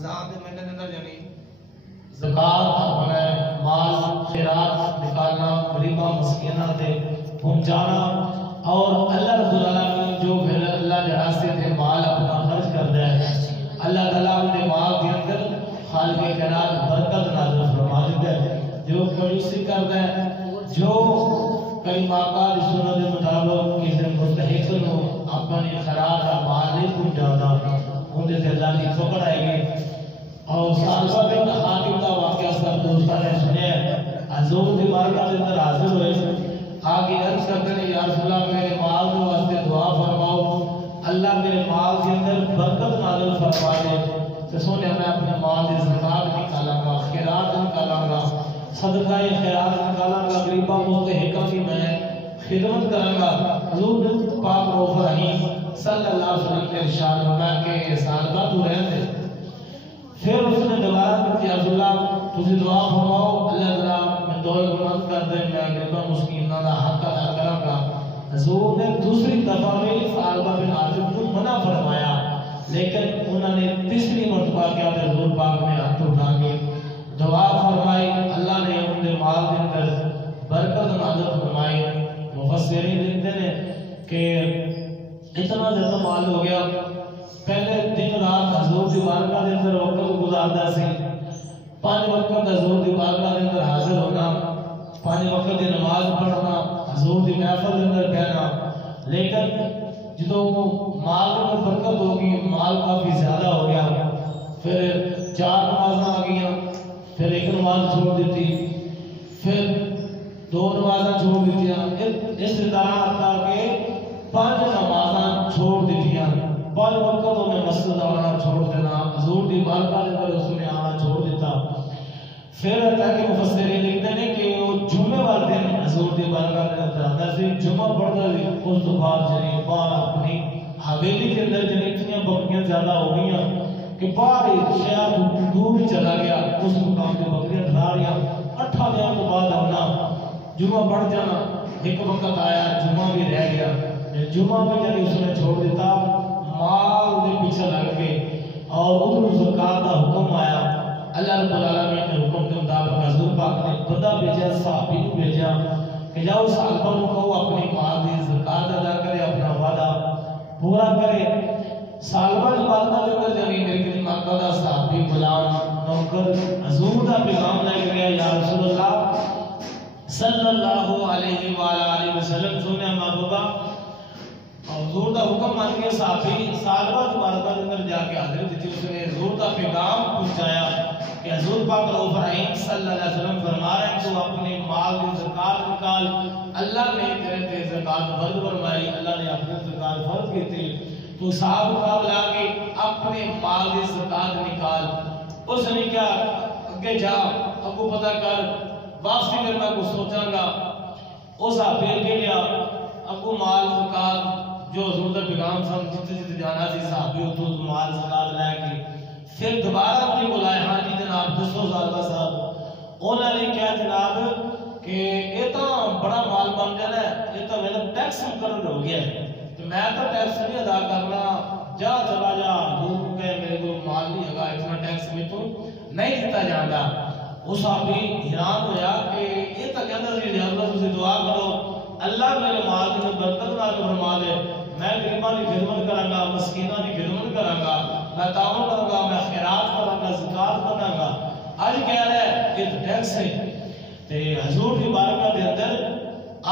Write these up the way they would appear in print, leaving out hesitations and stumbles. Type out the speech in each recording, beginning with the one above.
رمضان دے مہینے دے اندر یعنی زکات اپنا مال خیرات نکالنا غریباں مسکیناں تے پہنچانا اور اللہ رب العالمین جو پھر اللہ کے راستے تے مال اپنا خرچ کرتا ہے اللہ تعالیٰ اپنے مال کے اندر خالق خیرات برکت نازل فرما دیتا ہے جو کنجوسی کرتا ہے جو کئی موقع کی سنت کے مطابق کسی مستحق کو اپنی خیرات کا مال نہیں پہنچاتا اندر سے اللہ کی پکڑ آئے گی اور سالسہ بن حاتم کا واقعہ سب دوستان نے سنیا ہے حضور دی بارگاہ کے اندر حاضر ہوئے آگے عرض کرتے ہیں یا رسول اللہ میرے مال کے واسطے دعا فرماؤ اللہ میرے مال کے اندر برکت نازل فرما دے تو سونے میں اپنے مال کی زکات نکالاں گا خیرات نکالاں گا صدقہ خیرات نکالاں گا غریباں مستحقاں کی میں خدمت کراں گا حضور پاک رؤوف رحیم صلی اللہ علیہ وسلم نے ارشاد فرمایا کہ سال بعد تو رہن دے پھر اس نے دوبارہ کہ عبداللہ تجھے دعا فرماؤ اللہ تعالیٰ میں دولت مند کر دے میں غریباں مسکیناں دا حق ادا کراں گا حضور نے دوسری دفعہ میں ثعلبہ بن عاصم کو منع فرمایا لیکن انہوں نے تیسری مرتبہ کیا کہ حضور پاک نے ہاتھ اٹھا کے دعا فرمائی اللہ نے ان کے مال کے اندر برکت نازل فرمائی مفسرین لکھتے ہیں کہ اتنا زیادہ مال ہو گیا پہلے دن رات حضور دی بارگاہ کے اندر وقت گزارتا سی 5 وقت حضور دی بارگاہ کے اندر حاضر ہونا 5 وقت کی نماز پڑھنا حضور دی محفل کے اندر کہنا لیکن جدو مال میں برکت ہوگی مال کافی زیادہ ہو گیا پھر 4 نمازاں آ گئیاں پھر 1 نماز چھوڑ دیتی پھر 2 نمازاں چھوڑ دیتیاں اس طرح تھا کہ 5 نمازاں چھوڑ دیتیاں 5 وقتوں میں مسجد آنا چھوڑ دینا حضور دی بارگاہ کے اندر اس نے آنا چھوڑ دیتا پھر آتا ہے کہ مفسرین لکھتے ہیں کہ وہ جمعے والے دن حضور دی بارگاہ کے اندر آتا سی جمعہ پڑھتا سی اس تو بعد جنہیں باہر اپنی حویلی کے اندر جنہیں اتنی بکریاں زیادہ ہو گئیں کہ باہر شاید دور چلا گیا اس مقام کے بکریاں دھلا رہی 8 دن کے بعد آنا جمعہ پڑھ جانا ایک وقت آیا جمعہ بھی رہ گیا جمعہ بھی جنہیں اس نے چھوڑ دیتا مال دے پیچھے لگ کے اور ادھر زکات کا حکم آیا اللہ رب العالمین کے حکم کے مطابق حضور پاک نے بندہ بھیجا صحابی کو بھیجا کہ جاؤ صحابہ کو اپنی مال کی زکات ادا کرے اپنا وعدہ پورا کرے سالبہ کی بات نہ کر جانی میرے کسی ماقا دا صحابی غلام نوکر حضور دا پیغام لے کے گیا یا رسول اللہ صلی اللہ علیہ وآلہ وسلم سنیا محبوبہ حضور دا حکم مان کے صحابی سالبہ کی بارگاہ کے اندر جا کے حاضر تھی اس نے حضور دا پیغام پہنچایا کہ حضور پاک رؤوف رحیم صلی اللہ علیہ وسلم فرما رہے ہیں تو اپنے مال کی زکات نکال اللہ نے تیرے تے زکات فرض فرمائی اللہ نے اپنے زکات فرض کی تھی تو صاحب کا بلا کے اپنے مال کی زکات نکال اس نے کیا اگے جا ابو پتہ کر واپسی میں کو سوچاں گا اس آپ کے لیا ابو مال زکات جو حضور دا پیغام سن جتے جانا سی صحابی تو مال زکات لے کے پھر دوبارہ اپنی بلائے ہاں جی جناب 200 سالہ صاحب انہوں نے کہا جناب کہ یہ تو بڑا مال بن جانا ہے یہ تو میرا ٹیکس مقرر ہو گیا ہے تو میں تو ٹیکس نہیں ادا کرنا جا چلا جا حضور کہ میرے کو مال نہیں ہوگا اتنا ٹیکس میں تو نہیں دیتا جانا اس صحابی حیران ہویا کہ یہ تو کہنا سی یا اللہ تسی دعا کرو اللہ میرے مال کی برکت نازل فرما دے میں غریباں کی خدمت کراں گا مسکیناں کی خدمت کراں گا میں تعاون کراں گا میں خیرات کراں گا زکات کراں گا آج کہہ رہا ہے یہ ٹیکس ہے تے حضور کی بارگاہ کے اندر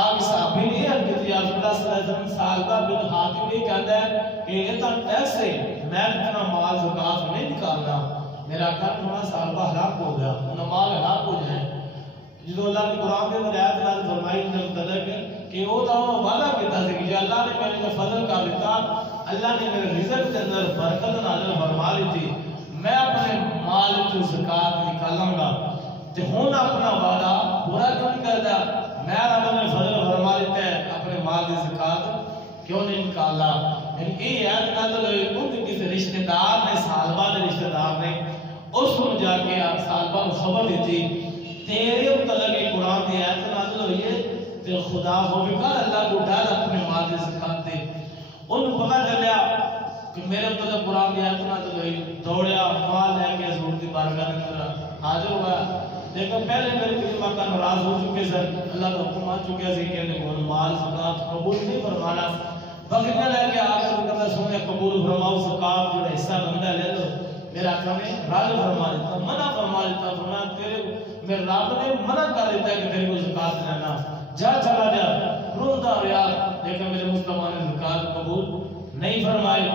آگ صحابی نہیں ہے کہ یا رسول اللہ صلی اللہ علیہ وسلم سالبہ بن حاتم یہ کہتا ہے کہ یہ تو ٹیکس ہے میں اتنا مال زکات نہیں نکالنا میرا کر تھوڑا سالبہ ہلاک ہو گیا انہاں مال ہلاک ہو جائے جدو اللہ نے قرآن کے اندر آیت نازل فرمائی ان متعلق کہ وہ تو وعدہ کیتا سی کہ اللہ نے میرے کو فضل کر دیتا اللہ نے میرے رزق کے اندر برکت نازل فرما لی تھی میں اپنے مال کی زکات نکالاں گا تے ہن اپنا وعدہ پورا کیوں نہیں کردا میں رب نے فضل فرما دیتا ہے اپنے مال کی زکات کیوں نہیں نکالا یہ آیت نازل ہوئی ان کسی رشتہ دار نے سالبہ دے رشتہ دار نے اس کو جا کے سالبہ کو خبر دیتی تیرے متعلق قرآن کی آیت نازل ہوئی ہے تے خدا ہو بھی کر اللہ کو ڈر اپنے مال کی زکات دے ان کو پتہ چلیا کہ میرے متعلق قرآن کی آیت نازل ہوئی دوڑیا مال لے کے بارگاہ کے اندر حاضر ہوا، لیکن پہلے میرے کلمہ کا ناراض ہو چکے سن، اللہ کا حکم آ چکا سی کہ انہیں مال زکات قبول نہیں فرمانا، بکریاں لے کے آ کر کہتا سونے قبول فرماؤ، زکات جو حصہ بنتا لے لو۔ میرا آقا نے راضی فرما دیتا، منع فرما دیتا، فرمایا تیرے میرے رب نے منع کر دیتا ہے کہ تیرے کو زکات لینا، جا چلا جا، روتا رہا، لیکن میرے مصطفیٰ نے زکات قبول نہیں فرمائی۔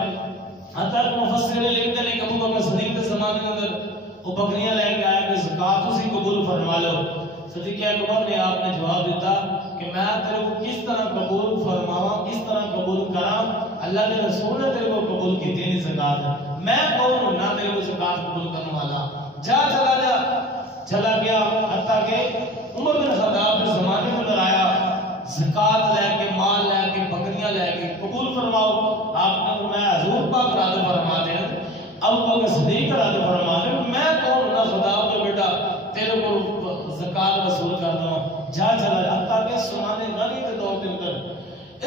حتیٰ کہ مفسر لکھتے ہیں کہ ابو بکر صدیق کے زمانے کے اندر وہ بکریاں لے کے آیا کہ زکات اسی قبول فرما لو۔ صدیق اکبر نے آپ نے جواب دیتا کہ میں تیرے کو کس طرح قبول فرماواں، کس طرح قبول کراں، اللہ کے رسول نے تیرے کو قبول کی نہیں زکات، میں کون ہوں نہ تیرے کو زکات قبول کرنے والا، جا چلا جا۔ چلا گیا، حتیٰ کہ عمر بن خطاب کے زمانے میں آیا، زکات لے کے، مال لے کے، بکریاں لے کے قبول فرماؤ، آپ نے فرمایا حضور پاک راضی فرما دیں، اب بکر صدیق راضی فرما دیں، میں کون ہوں خدا کا بیٹا تیرے کو زکات وصول کر دوں، جا چلا جا۔ حتیٰ کہ سمانے غنی کے دور کے اندر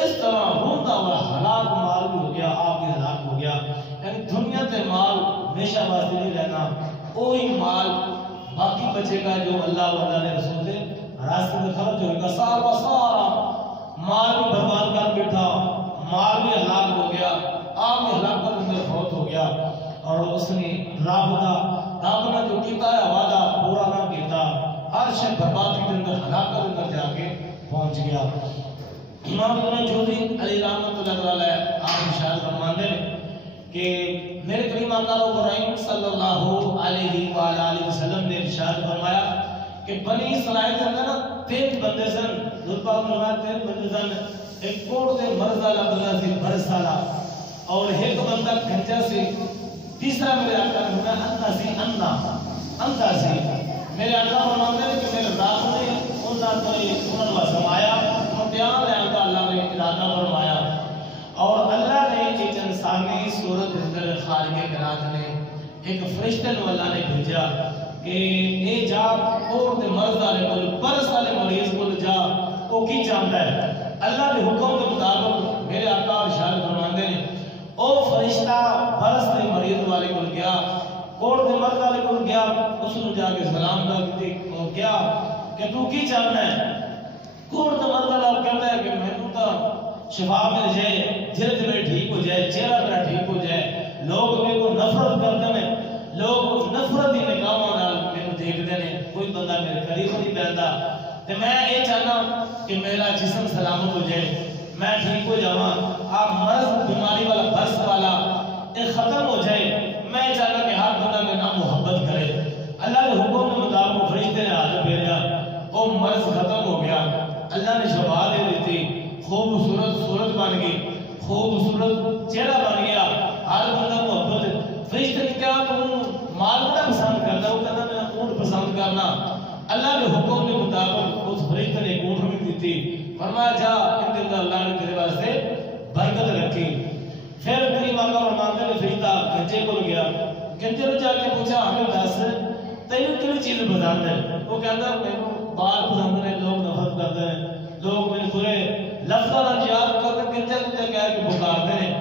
اس طرح ہوتا ہوا ہلاک مال بھی ہو گیا، آپ بھی ہلاک ہو گیا، یعنی دنیا تے مال ہمیشہ واسطے نہیں رہنا، وہی مال باقی بچے گا جو اللہ و اللہ نے رسول سے راستے میں خرچ ہوئے گا، سارا سارا مال بھی برباد کر بیٹھا، مال بھی ہلاک ہو گیا، آپ بھی ہلاکت اندر فوت ہو گیا، اور اس نے رب نے جو کیتا ہے وعدہ پورا نہ کیتا، ہر شے بربادی کے اندر ہلاکت اندر جا کے پہنچ گیا۔ امام ابن جوزی علی رحمۃ اللہ علیہ آپ ارشاد فرماتے ہیں کہ میرے کریم آقا ابراہیم صلی اللہ علیہ وآلہ وسلم نے ارشاد فرمایا کہ بنی اسرائیل کے اندر 3 بندے سن، رتبہ فرمایا 3 بندے سن، ایک کوڑ دے مرض والا بندہ سی، برس والا، اور ایک بندہ گنجا سی، تیسرا میرے آقا نے فرمایا اندھا سی، اندھا سی۔ میرے آقا فرماتے ہیں کہ میرے رب نے انہوں نے فرمایا، امتحان لینے کا اللہ نے ارادہ فرمایا، اور اللہ نے ایک انسانی صورت اندر خالق کائنات نے ایک فرشتے کو اللہ نے بھیجا کہ اے جا اور دے مرض والے کو، برس والے مریض کو جا، وہ کی چاہتا ہے، اللہ کے حکم کے مطابق میرے آقا ارشاد فرماتے ہیں او فرشتہ برس کے مریض والے کو گیا، کوڑ دے مرض والے کو گیا، اس نے جا کے سلام کر گیا کہ تو کی چاہتا ہے، کوڑ دے مرض والا کہتا ہے کہ میں تو شفا مل جائے، جلد میں ٹھیک ہو جائے، چہرہ میرا ٹھیک ہو جائے، لوگ میرے کو نفرت کرتے ہیں، لوگ نفرت ہی نگاہوں نال میرے دیکھتے ہیں، کوئی بندہ میرے قریب نہیں بیٹھتا، تو میں یہ چاہنا کہ میرا جسم سلامت ہو جائے، میں ٹھیک ہو جاواں، آپ مرض بیماری والا برس والا یہ ختم ہو جائے، میں چاہنا کہ ہر بندہ میرے نام محبت کرے۔ اللہ کے حکم کے مطابق فرشتے نے ہاتھ پھیرا، وہ مرض ختم ہو گیا، اللہ نے شفا دے دیتی، خوبصورت صورت بن گئی، خوبصورت چہرہ بن گیا، ہر بندہ محبت۔ فرشتے نے کیا تم مال نہ پسند کرنا، وہ کہنا میں اونٹ پسند کرنا، اللہ کے حکم کے مطابق اس فرشتے نے ایک اونٹ بھی دیتی، فرمایا جا ان کے اندر اللہ نے تیرے واسطے برکت رکھی۔ پھر کریم آقا فرماتے ہیں فرشتہ گنجے کو گیا، گنجے نے جا کے پوچھا ہمیں دس تینوں کیوں چیز پسند ہے، وہ کہتا ہے میرے بال پسند ہے، لوگ نفرت کرتے ہیں، لوگ میرے برے لفظوں کا یاد کرتے ہیں، گنجا گنجا کہہ کے پکارتے ہیں،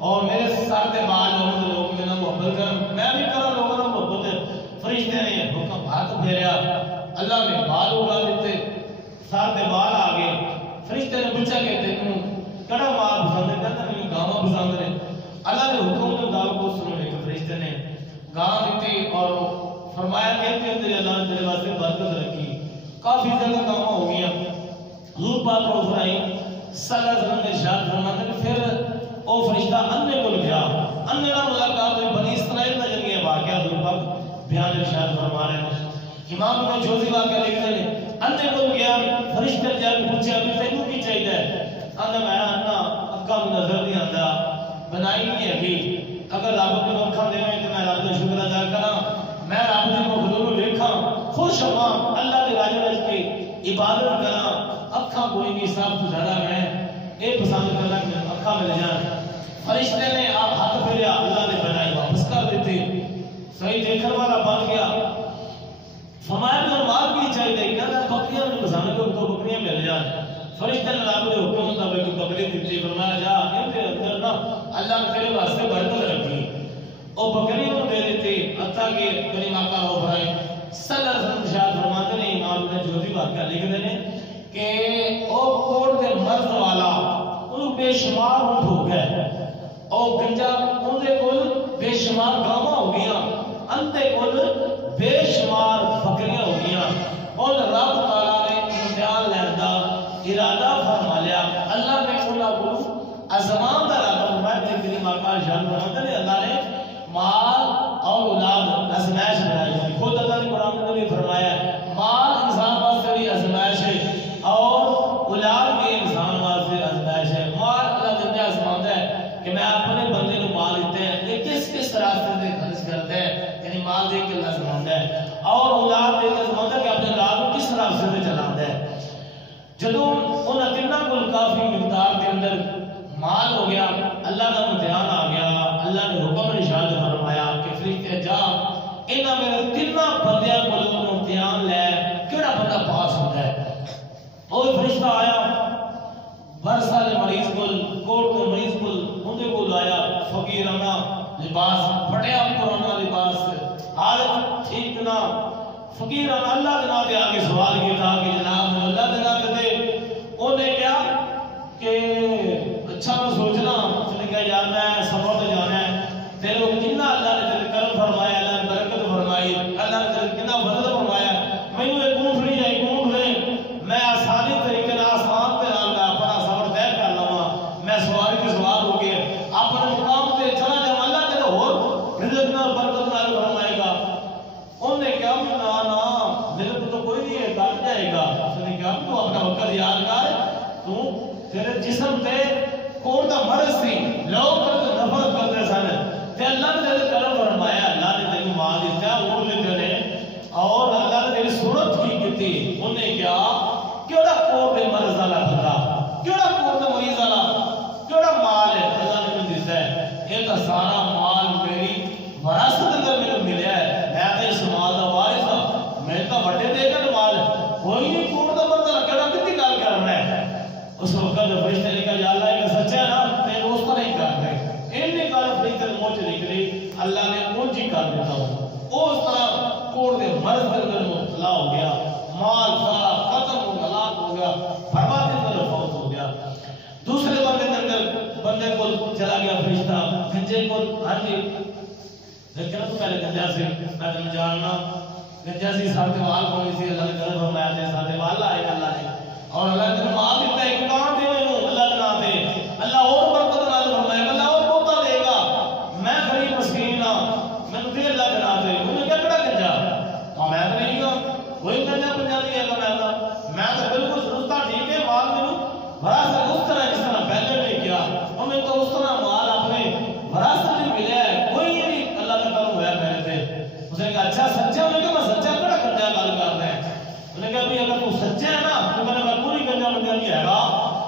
اور میرے سر کے بال ہوں لوگ میرا محبت کریں، میں بھی کروں لوگوں نے محبت ہے۔ فرشتے نے حکم ہاتھ پھیریا، اللہ نے بال اگا دیتے، سر کے بال آ گئے۔ فرشتے نے پوچھا کہ تینوں کڑا مال پسند ہے، کہتا مجھے گاواں پسند ہے۔ اللہ کے حکم کے مطابق اس نے ایک فرشتے نے گاں دیتی اور فرمایا کہ تیرے اللہ نے تیرے واسطے برکت رکھی، کافی زیادہ گاواں ہو گیا۔ حضور پاک ابراہیم صلی اللہ علیہ وسلم نے ارشاد فرمایا کہ پھر وہ فرشتہ اندھے کو گیا، اندھے نال ملاقات ہوئی، بنی اسرائیل کا جنگی واقعہ حضور پاک بیان ارشاد فرما رہے ہیں۔ امام ابن جوزی واقعہ لکھتے ہیں اندھے کو گیا، فرشتے نے جا کے پوچھا کہ تینوں کی چاہیے، آندا میں انا اکھاں نظر نہیں آندا، بنائی نہیں ہے، اگر رب کو اکھاں دے تو میں رب کا شکر ادا کراں، میں رب کی مخلوق کو ویکھاں، خوش ہواں، اللہ کے راج وچ کی عبادت کراں، اکھاں کوئی نہیں، سب تو زیادہ میں اے پسند کرنا کہ اکھاں مل جان۔ فرشتے نے ہاتھ پھیریا، اللہ نے بنائی واپس کر دیتی، صحیح دیکھنے والا بن گیا۔ فرمایا کہ مال بھی چاہیے، کہنا بکریاں نہیں پسند کو تو بکریاں مل جان۔ فرشتے نے رب کے حکم مطابق بکری دیتی، فرمایا جا ان کے اندر نا اللہ نے تیرے واسطے برکت رکھی، اور بکری کو دے دیتی، حتیٰ کہ کریم آقا واقعہ لکھتے ہیں کہ وہ کوڑ دے مرض والا انہوں بے شمار اونٹ ہو گئے اور گنجا اندے کول بے شمار گاواں ہو گیا اندے کول بے شمار بکریاں ہو گیا اور رب تعالیٰ نے امتحان لین دا ارادہ فرما لیا اللہ نے انہاں کو ازمان دا ارادہ فرمایا کہ تیری ماں کا جان بناتے نے اللہ نے مال اور اولاد ازمائش بنائی خود اللہ نے قرآن میں بھی فرمایا مال انسان واسطے بھی ازمائش ہے اور اولاد بھی انسان واسطے ازمائش ہے مال اللہ جنہیں آزمانتا ہے کہ میں اپنے بندے کو مال دیتے ہیں یہ کس راستے سے خرچ کرتے ہیں یعنی مال دے کے اللہ آزمانتا ہے اور اولاد دے کے آزمانتا ہے کہ اپنے اولاد کو کس راستے سے چلاتا ہے جدوں ان تینوں کو کافی مقدار کے اندر مال ہو گیا اللہ کا امتحان آ گیا اللہ نے حکم ارشاد فرمایا کہ فرشتے جا انہاں میرے تینوں بندیاں کو امتحان لے کیڑا بندہ پاس ہوتا ہے اور فرشتہ آیا برس والے مریض کوڑ کے مریض اندے کو لایا فقیرانہ لباس پھٹیا پرانا لباس حالت ٹھیک نہ فقیرانہ اللہ کے نام آگے سوال کیا کہ جناب اللہ کے نام دے انہیں کیا کہ اچھا میں سوچنا اس نے کہا یار میں سفر پہ جانا ہے تیرے کو کتنا اللہ نے تیرے کرم فرمایا اللہ نے برکت فرمائی اللہ نے تیرے کتنا فضل فرمایا میں ایک اونٹ نہیں ایک اونٹ لے میں آسانی طریقے سے آسان پہ نام کا اپنا سفر طے کر لواں میں سواری پہ سوار ہو کے اپنے مقام پہ چلا جاؤں اللہ تیرے اور رزق نہ برکت نہ فرمائے گا انہوں نے کہا نا رزق تو کوئی نہیں ہے کٹ جائے گا اس نے کہا تو اپنا وقت یاد کر تو تیرے جسم تے کوڑ دا مرض تھی لوگ نفرت کرتے سن تے اللہ نے تیرے کرم فرمایا اللہ نے تیری ماں دیتا اونٹ دیتے نے اور اللہ نے تیری صورت کی کیتی انہیں کیا کیڑا کوڑ دے مرض والا بندہ کیڑا کوڑ دے مریض والا کیڑا مال ہے اللہ نے مجھے دیتا ہے یہ تو سارا مال میری وراثت اندر میرے ملیا ہے میں تو اس مال دا وارث ہوں میں تو بڑے دے کر مال کوئی نہیں کوڑ دا مرض والا کیڑا کتنی گل کرنا ہے اس وقت فرشتے نے کہا یا اللہ یہ سچا ہے نا میں اس طرح ہی کر دے انہیں کہا فرشتے موچ نکلی اللہ نے اونچ ہی کر دیتا ہوں اس طرح کوڑ دے مرض کے اندر مبتلا ہو گیا مال سارا ختم ہو گیا ہلاک ہو گیا برباد کے اندر فوت ہو گیا دوسرے بندے کے اندر بندے کو چلا گیا فرشتہ گنجے کو ہاں جی لیکن تو پہلے گنجا سے میں تمہیں جاننا گنجا سی ساتھ وال کونی سی اللہ نے کرم فرمایا تھے ساتھ وال آئے اللہ نے اور اللہ نے مال دیتا ہے کہ کہاں دے میں اللہ کے نام دے اللہ اور برکت نازل فرمائے گا اللہ اور بہتا دے گا میں غریب مسکین ہوں میں دے اللہ کے نام دے انہیں کیا کڑا گنجا ہاں میں تو نہیں گا وہی گنجا پنجابی ہے میں تو بالکل سنتا ٹھیک ہے مال میں وراثت اس طرح جس طرح پہلے نہیں کیا ہمیں تو اس طرح مال اپنے وراثت میں ملیا ہے کوئی نہیں اللہ کا کرم ہوا میرے سے اس نے کہا اچھا سچا میں کہا میں سچا کڑا گنجا گل کر رہا ہے اس نے کہا بھی اگر تو سچا ہے نا تو میں نے کوئی گنجا بندہ نہیں ہے گا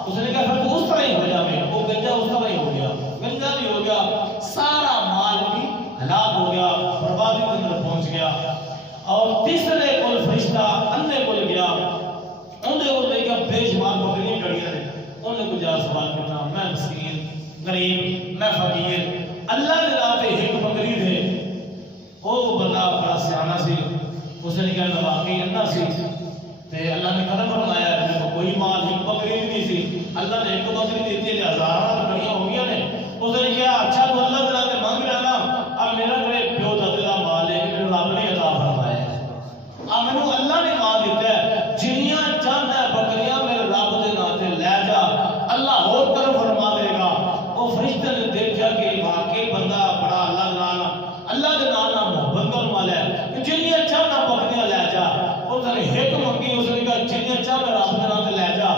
اس نے کہا پھر تو اس طرح ہی ہو جائے وہ گنجا اس طرح ہی ہو گیا گنجا بھی ہو گیا سارا مال بھی ہلاک ہو گیا بربادی کے اندر پہنچ گیا اور تیسرے کول فرشتہ اندھے کول گیا اندھے کول لے کے بے شمار بکریاں کھڑیاں نے انہیں کو جا سوال کرنا میں مسکین غریب میں فقیر اللہ نے نام پہ ایک بکری دے وہ بندہ بڑا سیانا سی اس نے کہا واقعی اندھا سی تے اللہ نے کرم فرمایا ہے کہ کوئی مال ایک بکری نہیں سی اللہ نے ایک بکری دیتی ہے ہزاراں بکریاں ہو گیا نے اس نے کہا اچھا تو اللہ تعالیٰ نے مانگ رہا نا اب میرا میرے پیو دادے دا مال ہے میرے رب نے عطا فرمایا ہے اب مینوں اللہ نے مال دیتا ہے جنیاں چاہتا ہے بکریاں میرے رب دے نام تے لے جا اللہ اور کرم فرما دے گا وہ فرشتے نے دیکھا کہ واقعی بندہ بڑا اللہ دے نام محبت کرنے والا ہے کہ جنیاں چاہتا بکریاں لے جا اس نے ایک منگی اس نے کہا جنیاں چاہتا رب دے نام تے لے جا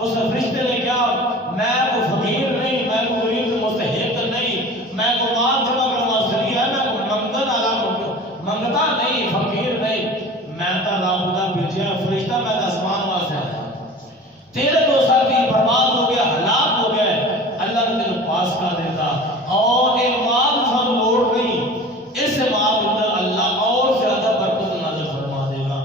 اس فرشتے نے کہا میں کو فقیر نہیں میں کو غریب مستحق نہیں میں کو مال جمع کرنے واسطے نہیں ہے میں کو منگن والا منگتا نہیں فقیر نہیں میں تو رب دا بھیجا فرشتہ میں آسمان واسطے آیا تیرے دو ساتھی برباد ہو گیا ہلاک ہو گئے اللہ نے تینوں پاس کر دیتا اور یہ مال سانو لوڑ نہیں اس مال کے اندر اللہ اور زیادہ برکت نازل فرما دے گا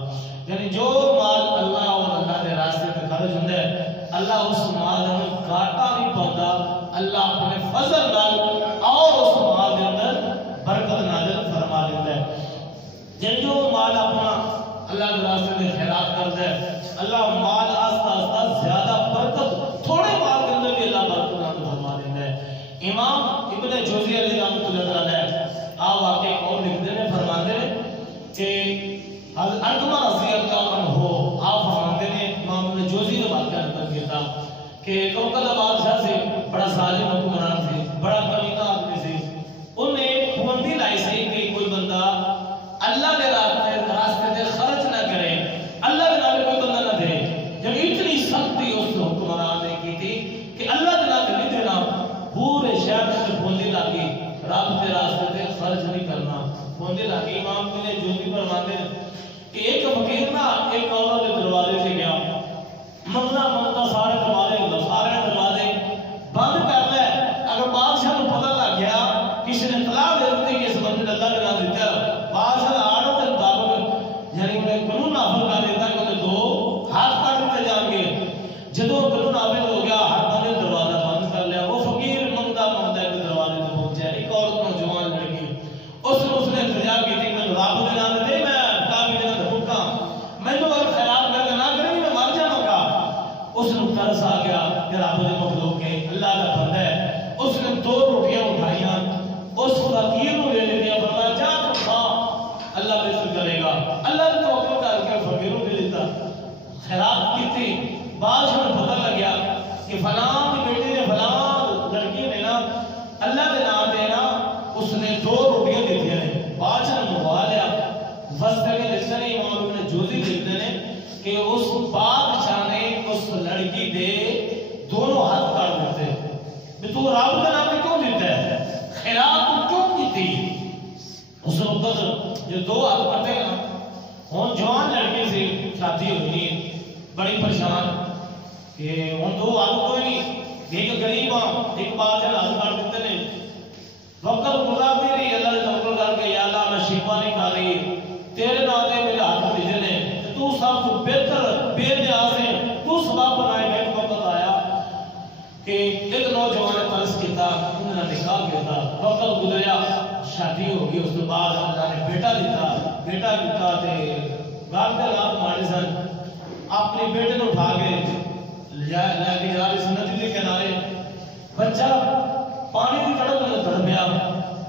یعنی جو مال اللہ اور اللہ کے راستے میں خرچ ہوتا ہے اللہ اس مال میں گھاٹا نہیں پاتا اللہ اپنے فضل نال اور اس مال کے اندر برکت نازل فرما دیتا ہے جن جو مال اپنا اللہ کے راستے میں خیرات کرتا ہے اللہ مال آستہ آستہ زیادہ برکت تھوڑے مال کے اندر بھی اللہ برکت عطا فرما دیتا ہے۔ امام ابن جوزی علیہ رحمۃ اللہ علیہ آپ واقعہ اور لکھتے ہیں فرماتے ہیں کہ حضرت ارقمہ رضی اللہ عنہ آپ فرماتے ہیں امام ابن جوزی نے واقعہ نقل کیا تھا کہ کوکتہ بادشاہ سے بڑا ظالم حکمران تھے، بڑا کمینہ آدمی تھے، انہوں نے پابندی لائی سی کہ کوئی بندہ اللہ کے راستے سے خرچ نہ کرے، اللہ کے نام کوئی بندہ نہ دے۔ جب اتنی سختی اس حکمران نے کی تھی کہ اللہ کے نام نہیں دینا، پورے شہر سے پابندی لاگی رب کے راستے سے خرچ نہیں کرنا، پابندی لاگی۔ امام نے جوزی فرماتے ہیں کہ ایک فقیر نا ایک عورت کے دروازے سے گیا، منگنا منگنا سارے دروازے بند کر لے، اگر بادشاہ کو پتہ لگ گیا کسی نے اطلاع دے دی کہ اس بندے نے اللہ کا نام دیتا ہے، بادشاہ آرڈر کے مطابق یعنی انہیں قانون نافذ کر دیتا کہ انہیں دو ہاتھ کاٹ دیتے جان گے۔ جدو قانون نافذ ہو گیا ہر بندے دروازہ بند کر لیا، وہ فقیر منگتا منگتا ایک دروازے سے پہنچا، ایک عورت نوجوان لڑکی اس نے التجا کی تھی میں رب کے نام دے، میں کافی دن بھوکا، میں تو اگر خیرات کر کے نہ کریں میں مر جاؤں گا۔ اس نے ترس آ گیا کہ رب کے مخلوق کے اللہ کا بندہ ہے، اس نے دو روٹیاں اٹھائیاں اس فقیر کو دے دیا، فرمایا جا تو کھا اللہ رزق کرے گا، اللہ نے توکل کر کے فقیر کو دے دیتا۔ خیرات کی تھی، بادشاہ کو پتہ لگ گیا کہ فلاں کی بیٹی نے فلاں لڑکی نے نا اللہ کے نام دینا، اس نے دو روٹیاں دی ہیں، بادشاہ نے منگوا لیا۔ وسطے میں لکھتے ہیں امام ابن جوزی لکھتے ہیں کہ اس بادشاہ نے اس لڑکی دے دونوں ہاتھ کاٹ دیتے، بھی تو رب کا نام کیوں دیتا ہے، خیرات کیوں کی تھی؟ اس وقت جو دو ہاتھ کٹے نا، ہوں جوان لڑکی سے شادی ہوئی بڑی پریشان کہ ہوں دو ہاتھ کوئی نہیں، ایک غریب ہاں ایک بادشاہ ہاتھ کاٹ دیتے ہیں۔ وقت گزارتی رہی، اللہ نے توکل کر کے یا اللہ میں شفا نہیں کھا رہی، تیرے نام دے میرے ہاتھ بھیجے نے، تو سب سے بہتر بے نیاز ہے، تو سبب بنائے گا۔ ایک وقت آیا کہ ایک نوجوان نے ترس کیتا، انہوں نے نکاح کیتا، وقت گزریا، شادی ہو گئی، اس کے بعد اللہ نے بیٹا دیتا تے گھر کے حالات ماڑے سن، اپنے بیٹے کو اٹھا کے لے کے جا رہی ندی کے کنارے، بچہ پانی کی تڑپ میں تڑپیا،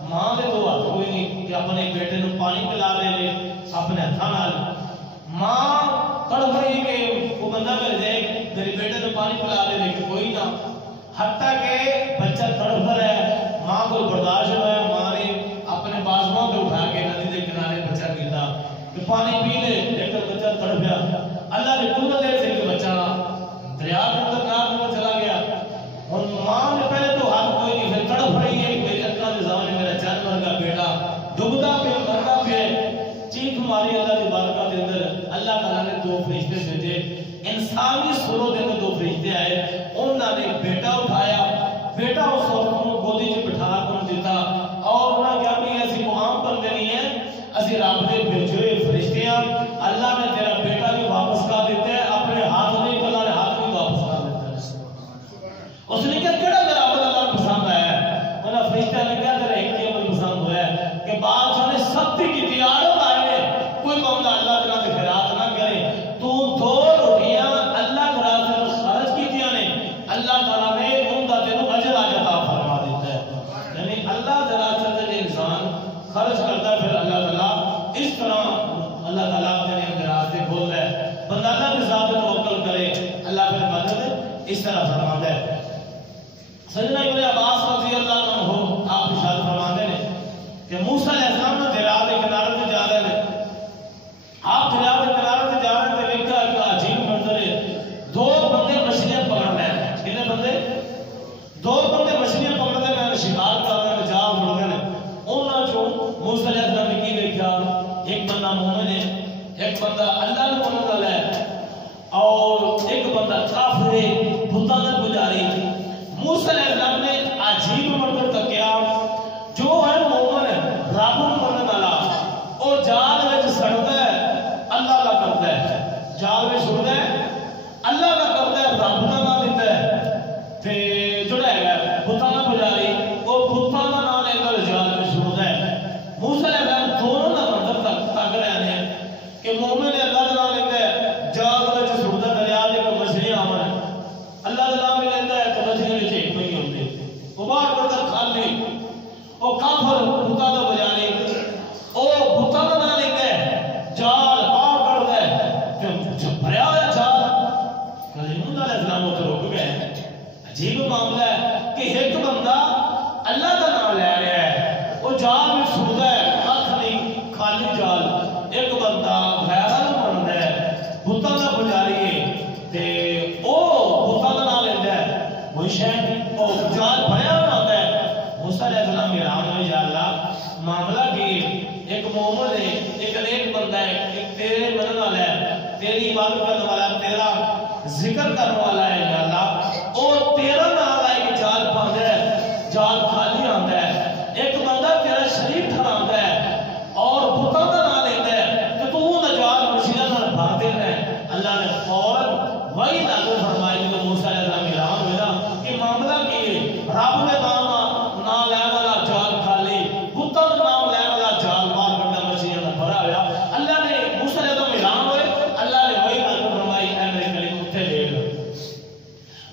ماں دے تو ہاتھ کوئی نہیں کہ اپنے بیٹے کو پانی پلا لے اپنے ہاتھوں نال، ماں تڑپ رہی کہ وہ بندہ مل جائے میرے بیٹے کو پانی پلا لے، لیکن کوئی نہ، حتیٰ کہ بچہ تڑپ رہا ہے، ماں کو برداشت ہوا ہے، ماں نے اپنے بازوؤں کو اٹھا کے ندی کے کنارے بچہ پیتا کہ پانی پی لے، لیکن بچہ تڑپیا، اللہ نے قدرت دے سے کہ بچہ دریا کے اندر ناک میں چلا گیا، اور ماں نے پہلے تو ہاتھ کوئی نہیں، پھر تڑپ رہی ہے کہ میری اکا کے زمانے میرا جانور کا بیٹا ڈوبتا پہ مرتا پہ، چیخ ماری اللہ کی بارگاہ کے اندر، اللہ تعالیٰ نے دو فرشتے بھیجے، انسانی صورت کے اندر دو فرشتے آئے، انہوں نے بیٹا اٹھایا، بیٹا اس عورت کو گودی میں بٹھا کر دیتا، اور انہوں نے کہا کہ ایسی کو عام بندے نہیں ہے، اسی رب دے بھیجے ہوئے فرشتے ہیں، اللہ نے تیرا بیٹا بھی واپس کر دیتا ہے، اپنے ہاتھ نہیں اللہ نے ہاتھ بھی واپس کر دیتا ہے۔ اس نے کہا کیڑا میرا عمل اللہ پسند آیا ہے؟ انہوں نے فرشتہ نے کہا تیرا ایک ہی عمل پسند ہوا ہے کہ بادشاہ نے سختی کی تھی، عادت آئے نے کوئی بندہ اللہ کے نام خیرات نہ کرے، تو دو روٹیاں اللہ کے راستے میں خرچ کی تھی نے، اللہ تعالیٰ نے ان کا تینوں اجر عطا فرما دیتا ہے۔ یعنی اللہ کے راستے سے انسان خرچ کرتا ہے، پھر اللہ تعالیٰ اس طرح اللہ تعالیٰ کے راستے کھولتا ہے، بندہ اللہ کے ساتھ توکل کرے، اللہ پھر مدد اس طرح فرماتا ہے۔ سیدنا ابن عباس رضی اللہ عنہ آپ ارشاد فرماتے ہیں کہ موسیٰ علیہ السلام نے دریا کے کنارے سے جا رہے ہیں، آپ دریا کے کنارے سے جا رہے تھے، دیکھا ایک عجیب منظر ہے، دو بندے مچھلیاں پکڑ رہے ہیں، کتنے بندے؟ دو بندے مچھلیاں پکڑ رہے ہیں، شکار کر رہے ہیں، جال اڑ رہے ہیں، انہوں نے جو موسیٰ علیہ السلام نے کی دیکھا، ایک بندہ مومن ہے، ایک بندہ اللہ نے منع والا ہے، اور ایک بندہ کافر ہے، بتوں کا پجاری۔ موسیٰ علیہ السلام نے عجیب منظر تکیا، جو ہے مومن ہے رب کو منع والا، اور جال میں سڑتا ہے اللہ کا کرتا ہے، جال میں سڑتا ہے اللہ کا کرتا ہے، رب کا نام لیتا ہے، تے جڑا ہے بتوں کا پجاری وہ بتوں کا نام لے کر جال میں سڑتا ہے۔ موسیٰ علیہ السلام دونوں کا منظر تک رہے ہیں کہ مومن اللہ مومن ہے، ایک نیک بندہ ہے، ایک تیرے منن والا ہے، تیری عبادت کرنے والا ہے، تیرا ذکر کرنے والا ہے یا اللہ، اور تیرا نام آئے کہ جال پاندہ ہے، جال خالی آندہ ہے، ایک بندہ تیرا شریف ٹھراندہ ہے اور بھتا دا نام لیتا ہے کہ تو وہ دا جال مشینہ نہ بھر دینا ہے۔ اللہ نے فوراً وہی نازل فرمائی جو موسیٰ علیہ السلام اعلان ہویا کہ معاملہ کی رب نے نام لے والا جال کھالی، بھتا دا نام لے والا جال بار کرنا مشینہ نہ بھرا ہویا۔ اللہ نے موسیٰ علیہ السلام اعلان ہوئے، اللہ نے وہی نازل فرمائی اے میرے کلیم اتھے دیکھ۔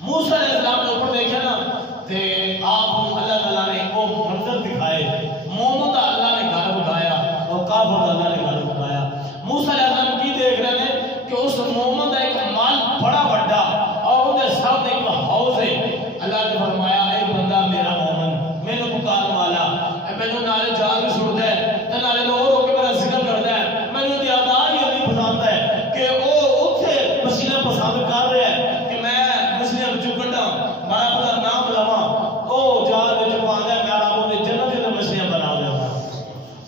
موسیٰ علیہ السلام نے اوپر دیکھا نا تے آپ اللہ تعالیٰ نے وہ منظر دکھائے، مومن دا اللہ نے گھر بٹھایا اور کافر دا اللہ نے گھر بٹھایا۔ موسیٰ علیہ السلام کی دیکھ رہے ہیں کہ اس مومن دا ایک مال بڑا بڑا اور وہ دے ساتھ ایک حوض ہے۔ اللہ نے فرمایا اے بندہ میرا مومن میں نے پکار والا میں نے نالے جال بھی سڑ دے تے نالے لوگ ہو کے میرا ذکر کر دے میں نے یادار یہ نہیں پسند ہے کہ وہ اتھے مسیلہ پسند کر رہے ہیں کہ میں مسیلہ چکڑا مارا پتا نام لواں او جال میں چپاندہ ہے میرا وہ جنت کے مسیلہ بنا دے گا۔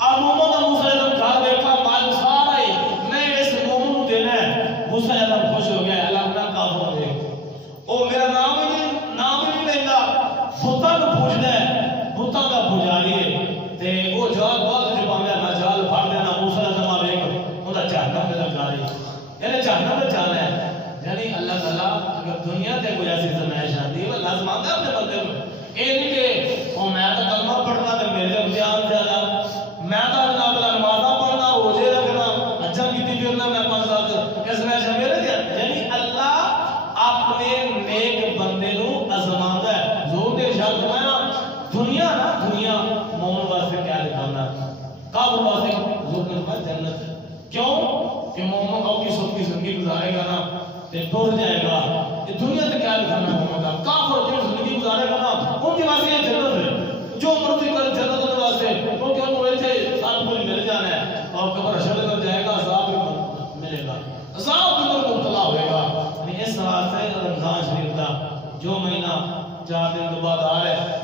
اب مومن دا موسیٰ علیہ السلام کھا دیکھا مال سارا ہی میں اس مومن کو دینا ہے۔ موسیٰ علیہ السلام خوش ہو گیا، اللہ اپنا کافر دے او میرا نام ہی نہیں لینا، بھتا کو پوچھنا ہے، بھتا کا پجاری ہے تے وہ جال بہت چپاندہ ہے میں جال بھر دینا۔ موسیٰ علیہ السلام ایک انہا جہنم میں لگا رہی یعنی جہنم میں جانا ہے۔ یعنی اللہ تعالیٰ اگر دنیا تے کوئی ایسی زمائش آتی ہے وہ لازماندہ ہے اپنے بندے کو، یہ نہیں کہ وہ میں تو کلمہ پڑھنا تے میرے امتحان زیادہ، میں تو جناب اللہ نمازہ پڑھنا روزے رکھنا اچھا کیتی پھرنا میں 5 سال اس میں سے میرے دیا۔ یعنی اللہ اپنے نیک بندے نو ازماندہ ہے۔ زور دے ارشاد فرمایا دنیا نا دنیا مومن واسطے کیا دکھانا، کافر واسطے زور دے فرمایا جنت۔ کیوں کہ مومن اوکی سب کی زندگی گزارے گا نا تے ٹوٹ جائے گا، یہ دنیا تے کیا دکھانا مومن کا۔ کافر جو زندگی گزارے گا نا ان کے واسطے یہ جنت ہے، جو مرضی کر جنت ان واسطے کیونکہ ان کو تھے ساتھ پوری مل جانا ہے اور قبر حشر میں جائے گا عذاب بھی ملے گا، عذاب بھی مبتلا ہوئے گا۔ یعنی اس واسطے رمضان شریف کا جو مہینہ 4 دن کے بعد آ رہا ہے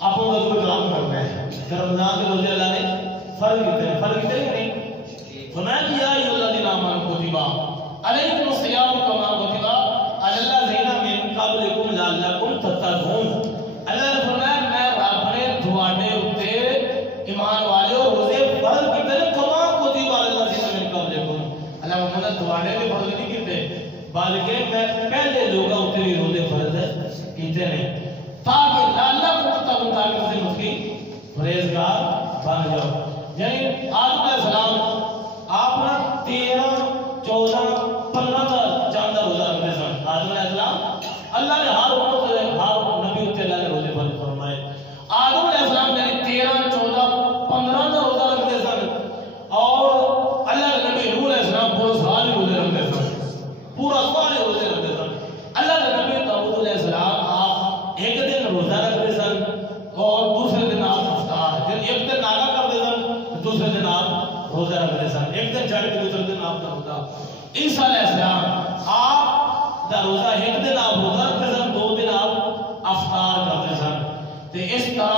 آپ کو کوئی کام کرنا ہے کہ رمضان کے روزے اللہ نے فرض کیتے ہیں، فرض کیتے نہیں فرمایا کہ یا ایھا الذین آمنوا کتب علیکم الصیام کما کتب علی الذین من قبلکم لعلکم تتقون۔ اللہ نے فرمایا میں رب نے تواڈے اوتے ایمان والے روزے فرض کیتے ہیں کما کتب علی الذین من قبلکم۔ اللہ نے فرمایا تواڈے بھی فرض نہیں کیتے بلکہ میں پہلے لوگوں اوتے بھی روزے فرض کیتے ہیں تاکہ لعلکم تتقون تاکہ تم اس کی پرہیزگار بن جاؤ۔ یعنی آدم علیہ السلام آپ نے 13 14 15 کا چاندہ روزہ رکھتے سن۔ آدم علیہ السلام اللہ نے ہر امت سے ہر نبی اتنے اللہ نے روزے فرض فرمائے۔ آدم علیہ السلام نے 13 14 15 کا روزہ رکھتے سن اور اللہ کے نبی نوح علیہ السلام پورا سال روزے رکھتے سن، پورا سال روزے رکھتے سن۔ اللہ کے نبی داؤد علیہ السلام آپ ایک دن روزہ رکھتے سن اور دوسرے دن آپ افطار، ایک دن ناگا کرتے سن دوسرے دن آپ روزہ رکھتے سن، ایک دن چھڑ کے دوسرے دن آپ کا روزہ۔ عیسیٰ علیہ السلام آپ دا روزہ ایک دن آپ روزہ رکھتے سن 2 دن آپ افطار کرتے سن۔ تو اس طرح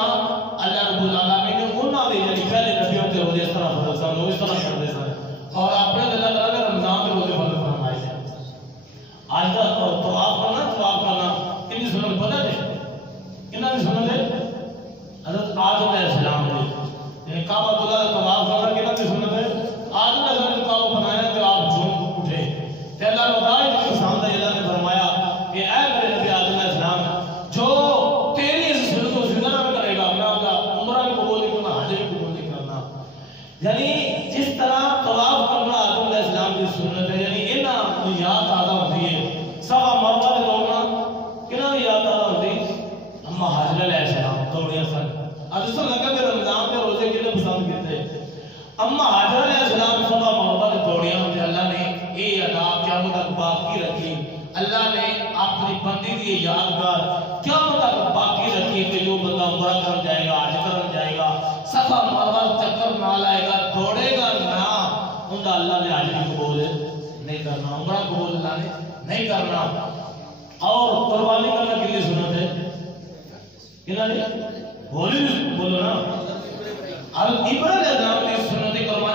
اللہ رب العالمین نے انہاں دے یعنی پہلے نبیوں کے روزے اس طرح فرض سن، وہ اس طرح کرتے سن اور اپنے اللہ تعالیٰ نے رمضان کے روزے فرض فرمائے تھے۔ آج کا طواف کرنا کنی سنت پتہ ہے کنہاں دی سنت ہے؟ حضرت آدم علیہ السلام نے یعنی کعبہ اللہ کا طواف کرنا کنہاں دی سنت ہے؟ آدم علیہ السلام نے کعبہ بنایا تو آپ جھوم اٹھے تے اللہ نے بتایا کہ پسند ہے۔ اللہ نے فرمایا کہ اے میرے نبی آدم علیہ السلام جو تیری اس سنت کو زندہ نہ کرے گا میں آپ کا عمرہ بھی قبول نہیں کرنا، حج بھی قبول نہیں کرنا۔ یعنی جس طرح طواف کرنا آدم علیہ السلام کی سنت ہے، یعنی انہاں کو یاد تازہ ہوتی ہے۔ صفا مروا دے دوڑنا کنہاں دی یاد تازہ ہوتی؟ اما حاجرہ علیہ السلام دوڑیاں سن۔ اب اس کو لگا کہ رمضان کے روزے کتنے پسند کیتے اما حاجرہ علیہ السلام صفا مروا دے دوڑیاں ہوتے اللہ نے یہ ادا قیامت تک باقی رکھی۔ اللہ نے اپنی بندی دی یادگار قیامت تک باقی رکھی کہ جو بندہ عمرہ کر جائے گا، حج کر جائے گا، صفا مروا چکر نہ لائے گا، دوڑے گا نہ، ان کا اللہ نے حج بھی قبول نہیں کرنا، عمرہ قبول اللہ نے نہیں کرنا۔ اور قربانی کرنا کے لیے سنت ہے کنہاں دی؟ بولو نا۔ اب ابراہیم علیہ السلام نے سنت قربانی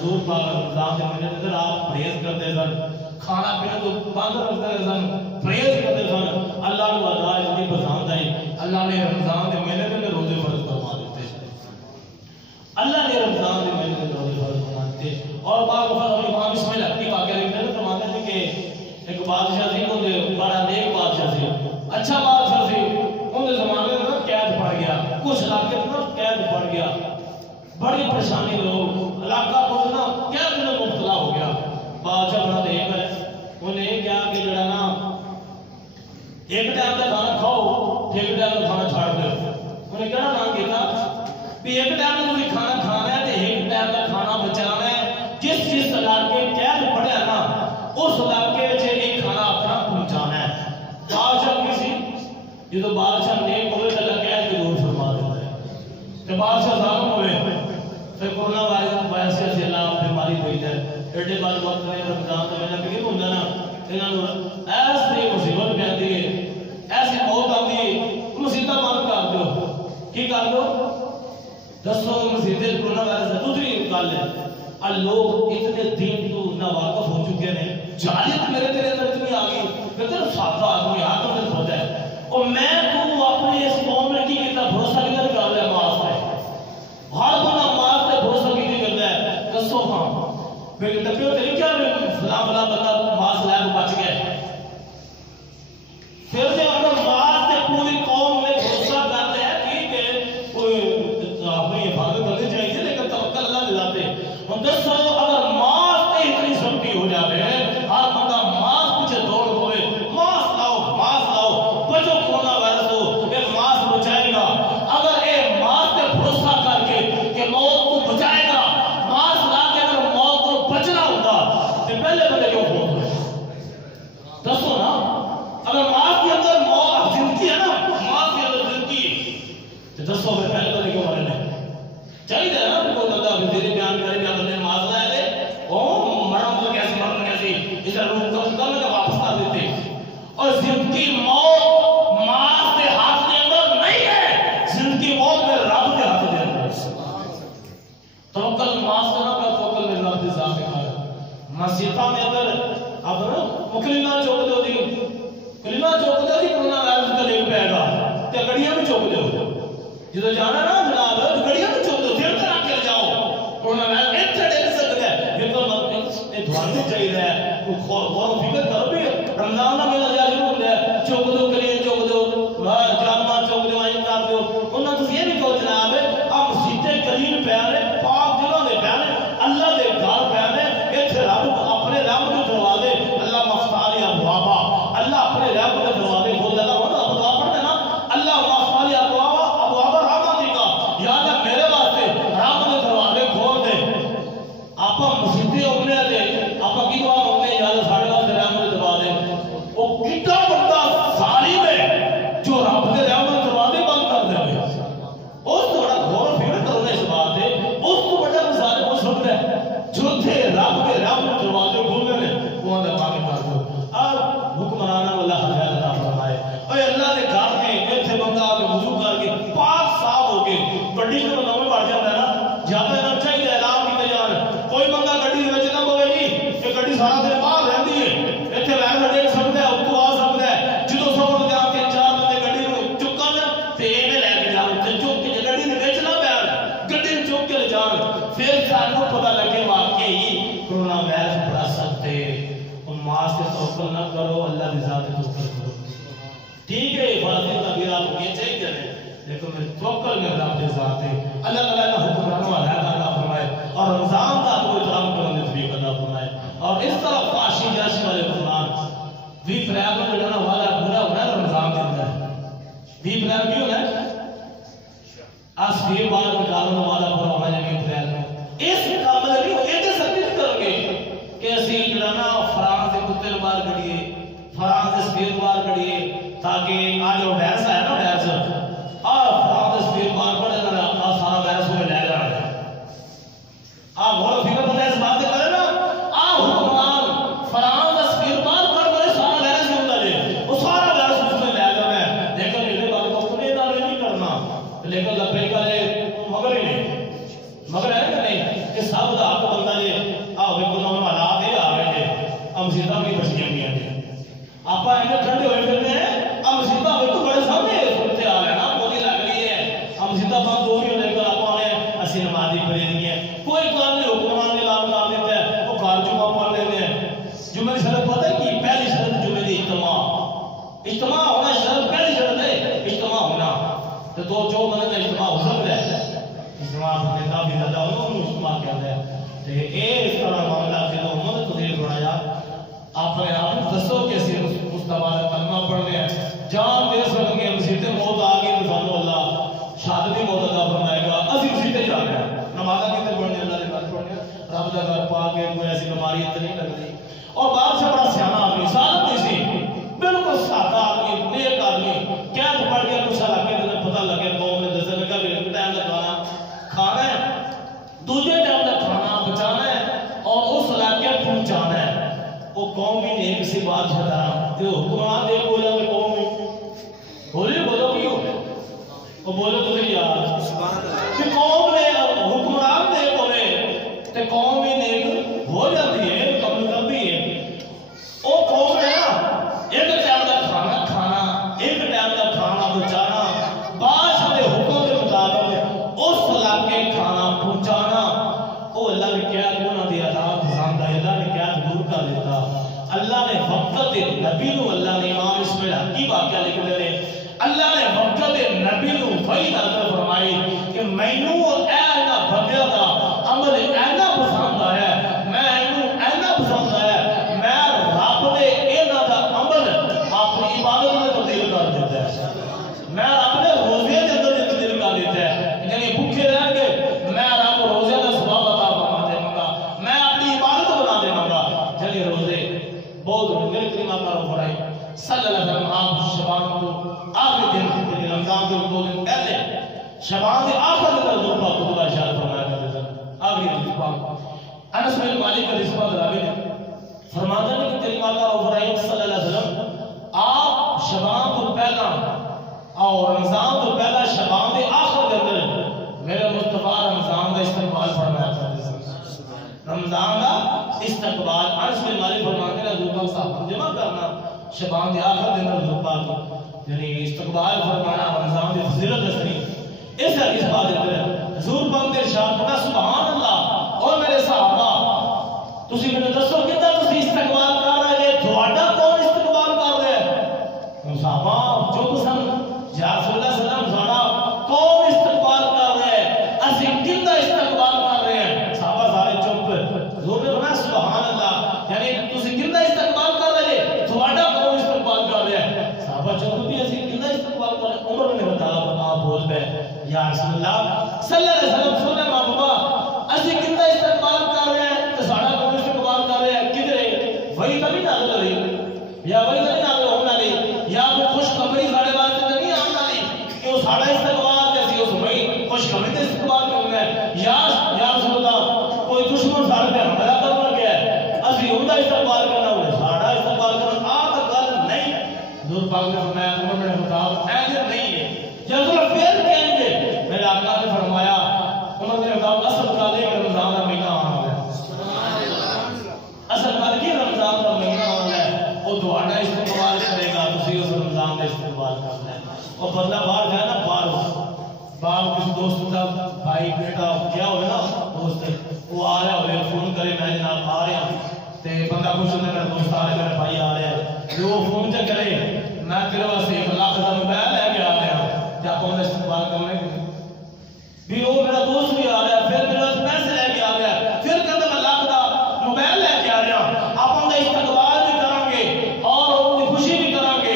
حضور پاک رمضان کے مہینے اندر آپ پرہیز کرتے سن، کھانا پینا تو بند رکھتے سن، پرہیز کرتے سن. اللہ کو ادا اتنی پسند آئی، اللہ نے رمضان کے مہینے میں روزے فرض فرما دیتے. اللہ نے رمضان کے مہینے میں روزے فرض فرما دیتے. اور بعض امام اسماعیل حقی واقعہ لکھتے ہیں، فرماتے ہیں کہ ایک بادشاہ سی، وہ بڑا نیک بادشاہ سی، اچھا بادشاہ سی. ان زمانے میں قید پڑ گیا، کچھ علاقے میں قید پڑ گیا، بڑی پریشانی، لوگ علاقہ پہنچنا قید میں مبتلا ہو گیا. بادشاہ بڑا دیکھ ہے، انہیں یہ کیا کہ جڑا نا ایک ٹائم کا کھانا کھاؤ، ایک ٹائم کا کھانا چھاڑ دو. انہیں کہنا کام کیا بھی ایک ٹائم کا کوئی کھانا کھانا ہے تو ایک ٹائم کا کھانا بچانا ہے. جس علاقے قید پڑیا نا اس علاقے میں ایک کھانا اپنا پہنچانا ہے. بادشاہ کسی جدو بادشاہ نیک ہوئے تو اللہ قید ضرور فرما دیتا ہے. تو بادشاہ ظالم ہوئے پھر کورونا وائرس سے اللہ بیماری ہوئی ہے. ایڈے بعد وقت میں رمضان کا مہینہ قریب ہوتا نا، انہوں ایسی مصیبت پہ آتی ہے، ایسی موت آتی ہے، مصیبت بند کر دو. کی کر دو؟ دسو مصیبت کورونا وائرس ہے. دوسری گل ہے، لوگ اتنے دین تو نہ واقف ہو چکے ہیں، جاہلیت میرے تیرے اندر اتنی آ گئی، کہتے ہیں سادہ آدمی ہاتھ میں ہوتا ہے. اور میں تو اپنے اس قوم میں کی کہتا بھروسہ کتنا کر لیا معاف ہے، ہر بندہ معاف ہے بھروسہ کتنی کرتا ہے. دسو ہاں پھر ڈبے تیری کیا فلاں فلاں بندہ ماسک لے کے بچ گیا. پھر سے اگر ماسک سے پوری قوم میں بھروسہ کرتے ہیں ٹھیک ہے، کوئی اپنی حفاظت کرنی چاہیے لیکن توکل اللہ دلاتے. ہم دسو اگر ماسک پہ اتنی سختی ہو جاتے ہیں، ہر بندہ ماسک پیچھے دوڑ ہوئے، ماسک لاؤ بچو کورونا وائرس ہو، یہ ماسک بچائے گا. اگر یہ ماسک پہ بھروسہ کر کے کہ موت کو بچائے گا، ماسک لا کے اگر موت کو بچنا ہوگا تو پہلے بندے کیوں موت ہوئے؟ دسو نا. اگر ماسک کے اندر موت زندگی ہے نا، ماسک کے اندر زندگی تو دسو پھر پہلے بندے کیوں مرنے چاہیے نا. کوئی بندہ وزیر بیان کرے یا بندے ماسک لائے دے وہ مرنا کیسی ادھر روح کم کے واپس کر دیتے. اور زندگی موت ماسک کے ہاتھ کے اندر نہیں ہے، زندگی موت میں رب کے ہاتھ کے اندر. توکل ماسک نہ کر، توکل میں رب کے ذات ہے. مسجدوں میں اندر اب کلمہ چوک دو جی، کلمہ چوک دو جی، کورونا وائرس کا لنک پائے گا تے گڑیاں بھی چوک دو. جدو جانا نا جناب گڑیاں بھی چوک دو، دیر تک کے جاؤ. کورونا وائرس اتنے ڈر سکتا ہے. یہ تو دھوانی چاہیے ہے، غور و فکر کرو بھی رمضان کا مہینہ جا شروع ہوتا ہے، چوک دو کلیاں چوک دو، جامع چوک دو، آئین کر دو. انہوں نے یہ بھی کہو جناب آپ مسیطیں کریم پیارے پاک جنہوں نے پیارے اللہ دے گھر پیارے اتنے رب اپنے رب کے دروازے اللہ مفتاح ابوابا، اللہ اپنے رب کے دروازے کھول دیتا. دعا پڑھتے نا اللہ مفتاح ابوابا، ابوابا رحمت کا، یا اللہ میرے واسطے رب کے دروازے کھول دے. آپ مسیطیں اپنے دے آپ کی دعا مانگنے یا اللہ ساڑھے واسطے رحمت کے دروازے. وہ کتنا بڑا ظالم ہے جو رب کے رحمت کے دروازے بند کر دے. اس تو بڑا غور و فکر کرو اس بات ہے، اس تو بڑا ظالم ہو سکتا ہے جو تھے رب کے رحمت کے دروازے کھولنے نے وہ اللہ پاک کر دو. اور حکمرانہ اللہ ہدایت عطا فرمائے. اے اللہ کے گھر میں ایتھے بندہ کے وضو کر کے پاک صاف ہو کے گڈی جو نمبر بڑھ جاتا ہے نا، جاتے نہ چاہیے اعلان کیتے جان کوئی بندہ گڈی دے وچ نہ ہوے جی کہ گڈی سارا دن باہر رہندی ہے، ایتھے وائر ڈیک سکدا ہے، اتوں آ سکدا ہے. جدوں سفر تے آ کے چار بندے گڈی نوں چکن تے ایویں لے کے جان تے چک کے گڈی دے وچ نہ بیٹھ، گڈی نوں چک کے لے جان. پھر سانوں پتہ لگے واقعی کورونا وائرس بڑا سخت ہے. ماس سے توکل نہ کرو، اللہ کی ذات پہ توکل کرو. ٹھیک ہے حفاظت کا گرا ہو گیا چاہیے لیکن میں توکل میں رب کی ذات ہے. اللہ تعالیٰ کا حکمرانوں ہدایت عطا فرمائے اور رمضان کا کوئی احترام کرنے توفیق عطا فرمائے. اور اس طرح فاشی جاشی والے قرآن 20 اپریل کو جو ہے والا پورا ہونا ہے رمضان کے اندر. 20 اپریل کی ہونا ہے آسفیر بار نکالوں والا پورا ہونا ہے 20 اپریل میں. اس کام میں بھی ایک سبمٹ کرو گے کہ اسی جڑا نا فرانس کے کتے بار کڑیے، فرانس کے سپیر بار کڑیے تاکہ آج وہ وائرس آیا نا وائرس اور فرانس کے سپیر بار پڑے نا سارا وائرس ہوئے لے جا رہا ہے. آپ غور فکر بندہ اس بات کرے نا حکمران فرانس کا سپیر بار کر بڑے سارا وائرس ہوتا ہے، وہ سارا وائرس اس میں لے جانا ہے. لیکن یہ بات کو اپنے ادارے نہیں کرنا، لیکن لبے کرے مگر ہی نہیں، مگر ہے کہ نہیں کہ سب کا حق بندہ یہ اس طرح معاملہ کے لوگ مدد نے بڑھایا اپنے آپ دسو کہ مصطفیٰ کا کلمہ پڑھ رہے ہیں جان دے سکیں گے مسیح موت آ گئی تو سانو اللہ شہادتی موت عطا فرمائے گا اسی مسیح تے جا رہے ہیں نمازاں کتے پڑھنے اللہ دے گھر پڑھنے رب دا گھر پا کے کوئی ایسی بیماری تے نہیں لگتی اور بادشاہ بڑا سیاح آدمی سادہ نہیں سی بالکل سادہ آدمی نیک آدمی قید پڑھ کے کچھ علاقے تے پتہ لگے قوم نے دسنے لگا کہ ایک ٹائم کا کھانا ہے دوسرے ٹائم کا کھانا بچانا ہے اور اس علاقے پہنچانا ہے وہ قوم ہی نے کسی بادشاہ تھا جو حکمران دے بولا کہ قوم بولے بولو کی ہو وہ بولو تو نہیں یار کہ قوم نے حکمران دے بولے کہ قوم ہی نے ہو جاتی ہے قبل کرتی ہے وہ قوم ہے نا ایک ٹائم کا کھانا کھانا ایک ٹائم کا کھانا بچانا بادشاہ کے حکم کے مطابق اس علاقے کھانا پہنچانا وہ اللہ نے کیا انہوں نے عذاب پسند ہے اللہ نے کیا دور کر دیتا اللہ نے وقت نبی نو اللہ نے امام اسماعیل حقی واقعہ لکھ دے اللہ نے وقت نبی نو وحی نازل فرمائی کہ مینوں اینا بندیاں دا عمل اینا پسند آیا مینوں اینا پسند آیا میں رب نے انہاں دا عمل اپنی عبادت میں تبدیل کر دیتا ہے میں رب نے روزے دے اندر تبدیل کر دیتا ہے یعنی بھوکے رہ کے میں رب روزے دا ثواب عطا فرما دے گا میں اپنی عبادت بنا دے گا چلیے روزے بہت میرے کریمہ کا رو پڑھائی صلی اللہ علیہ وسلم آپ شبان کو آخری دن رمضان کے 2 دن پہلے شبان کے آخر دن ظلمہ خطبہ اشارت فرمایا کرتے تھے آخری دن شبان انس بن مالک کا رسپا دراوی نے فرماتا ہے کہ کریمہ کا رو پڑھائی صلی اللہ علیہ وسلم آپ شبان کو پہلا اور رمضان کو پہلا شبان کے آخر کے اندر میرے مصطفیٰ رمضان کا استقبال فرمایا کرتے تھے رمضان کا استقبال انس بن مالک فرماتے ہیں حضور پاک صاحب جمع کرنا شبان کے آخر دن حضور پاک یعنی استقبال فرمانا رمضان کی فضیلت دسنی اس حدیث بات اندر حضور پاک نے ارشاد فرمایا سبحان اللہ اور میرے صحابہ تسی مینوں دسو کتنا تسی استقبال کر رہے ہیں تھوڑا کون استقبال کر رہے ہیں صحابہ جو پسند یا رسول اللہ صلی اللہ علیہ وسلم کون استقبال کر رہے ہیں اسی کتنا استقبال کر رہے ہیں صحابہ سارے چپ حضور نے فرمایا سبحان اللہ یعنی تسی کتنا استقبال کر رہے ہیں تھوڑا کون استقبال کر رہے ہیں صحابہ چپ بھی اسی کتنا استقبال کر رہے ہیں عمر نے بتایا آپ بول پہ یا رسول اللہ صلی اللہ علیہ وسلم سنے بابا اسی کتنا استقبال کر رہے ہیں تو ساڑا کون استقبال کر رہے ہیں کدھر وہی تبھی نازل ہو رہی یا وہی تبھی نازل ہونا نہیں یا وہ خوشخبری ساڑے واسطے نہیں آنا نہیں کہ وہ ساڑا استقبال جیسی اس وہی خوشخبری سے استقبال کرنا ہے یا رسول اللہ کوئی دشمن ساڑے پہ حملہ کرنا گیا ہے اسی ان کا استقبال کرنا ہوئے ساڑا استقبال کرنا آپ گل نہیں حضور پاک نے فرمایا عمر نے بتایا ایسے نہیں ہے جب وہ پھر کہیں گے میرے آقا نے فرمایا عمر نے بتایا اصل کا دے رمضان کا مہینہ آنا ہے اصل کا دے رمضان کا مہینہ آنا ہے وہ دوڑنا استقبال کرے گا تسی اس رمضان کا استقبال کرنا ہے اور بندہ باہر جائے نا باہر کسی دوست کا بھائی بیٹا کیا ہوئے نا دوست وہ آ رہا ہوئے فون کرے میں جناب آ رہا تے بندہ کچھ ہوتا ہے میرا دوست آ رہا ہے میرا بھائی آ رہا ہے جو وہ فون چا کرے میں تیرے واسطے 1 لاکھ کا موبائل لے کے آ رہا ہوں کیا آپ استقبال کرنے بھی وہ میرا دوست بھی آ رہا ہے پھر میرے واسطے پیسے لے کے آ رہا ہے پھر کہتے میں لاکھ کا موبائل لے کے آ رہا ہوں آپ کا استقبال بھی کریں گے اور ان کی خوشی بھی کریں گے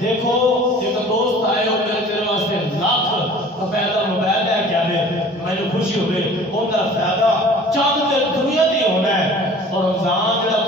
دیکھو ایک دوست آئے اور میرے تیرے واسطے لاکھ روپے کا موبائل لے کے آ رہے میں جو خوشی ہوئے ان کا فائدہ چاند دنیا دی ہونا ہے اور رمضان